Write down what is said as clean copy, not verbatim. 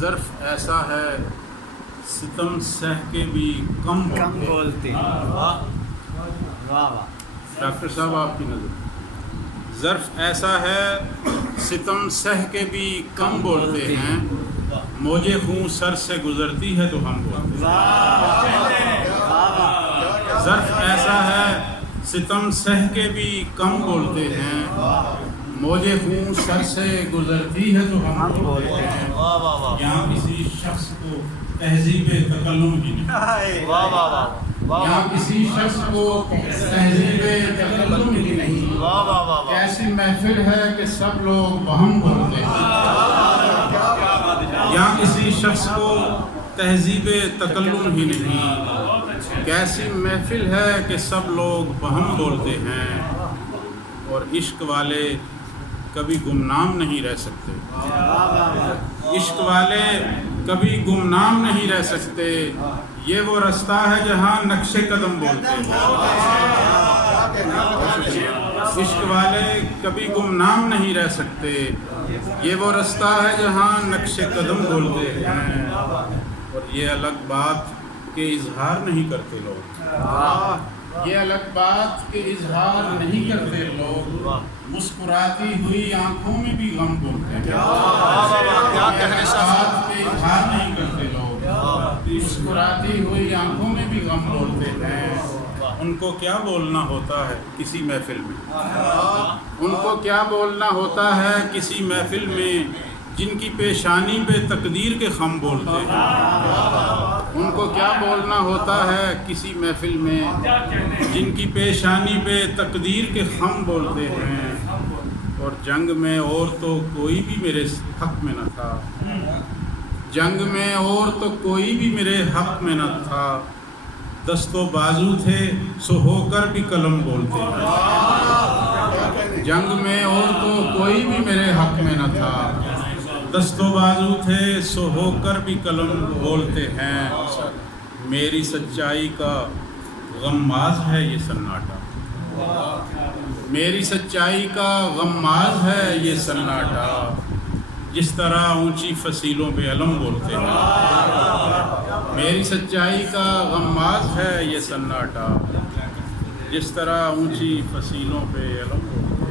ظرف ایسا ہے ستم سہ کے بھی کم بولتے ہیں۔ واہ واہ۔ ڈاکٹر صاحب آپ کی نظر ظرف ایسا ہے ستم سہ کے بھی کم بولتے ہیں، موجے خون سر سے گزرتی ہے تو ہم بولتے ہیں۔ ظرف ایسا ہے ستم سہ کے بھی کم بولتے ہیں، موجے خون سر سے گزرتی ہے تو ہم بولتے ہیں۔ یہاں کسی شخص کو تہذیب تکلم ہی نہیں، یہاں کسی شخص کو تہذیب تکلم ہی نہیں، ایسی محفل ہے کہ سب لوگ بہم بولتے ہیں۔ یہاں کسی شخص کو تہذیب تکلم ہی نہیں، کیسی محفل ہے کہ سب لوگ بہم بولتے ہیں، اور عشق والے کبھی گمنام نہیں رہ سکتے، عشق والے کبھی گمنام نہیں رہ سکتے، یہ وہ رستہ ہے جہاں نقش قدم بولتے ہیں۔ عشق والے کبھی گمنام نہیں رہ سکتے، یہ وہ رستہ ہے جہاں نقش قدم بولتے ہیں، اور یہ الگ بات کہ اظہار نہیں کرتے لوگ، یہ الگ بات کہ اظہار نہیں کرتے لوگ، مسکراتی ہوئی آنکھوں میں بھی غم بولتے ہیں۔ اظہار نہیں کرتے لوگ، مسکراتی ہوئی آنکھوں میں بھی غم بولتے ہیں۔ ان کو کیا بولنا ہوتا ہے کسی محفل میں، ان کو کیا بولنا ہوتا ہے کسی محفل میں، جن کی پیشانی پہ تقدیر کے خم بولتے ہیں۔ ان کو کیا بولنا ہوتا ہے کسی محفل میں، جن کی پیشانی پہ تقدیر کے خم بولتے ہیں، اور جنگ میں اور تو کوئی بھی میرے حق میں نہ تھا، جنگ میں اور تو کوئی بھی میرے حق میں نہ تھا، دست و بازو تھے سو ہو کر بھی قلم بولتے ہیں۔ جنگ میں اور تو کوئی بھی میرے حق میں نہ تھا، دست و بازو تھے سو ہو کر بھی قلم بولتے ہیں، میری سچائی کا غماز ہے یہ سناٹا، میری سچائی کا غماز ہے یہ سناٹا، جس طرح اونچی فصیلوں پہ علم بولتے ہیں۔ میری سچائی کا غماز ہے یہ سناٹا، جس طرح اونچی فصیلوں پہ علم بولتے ہیں۔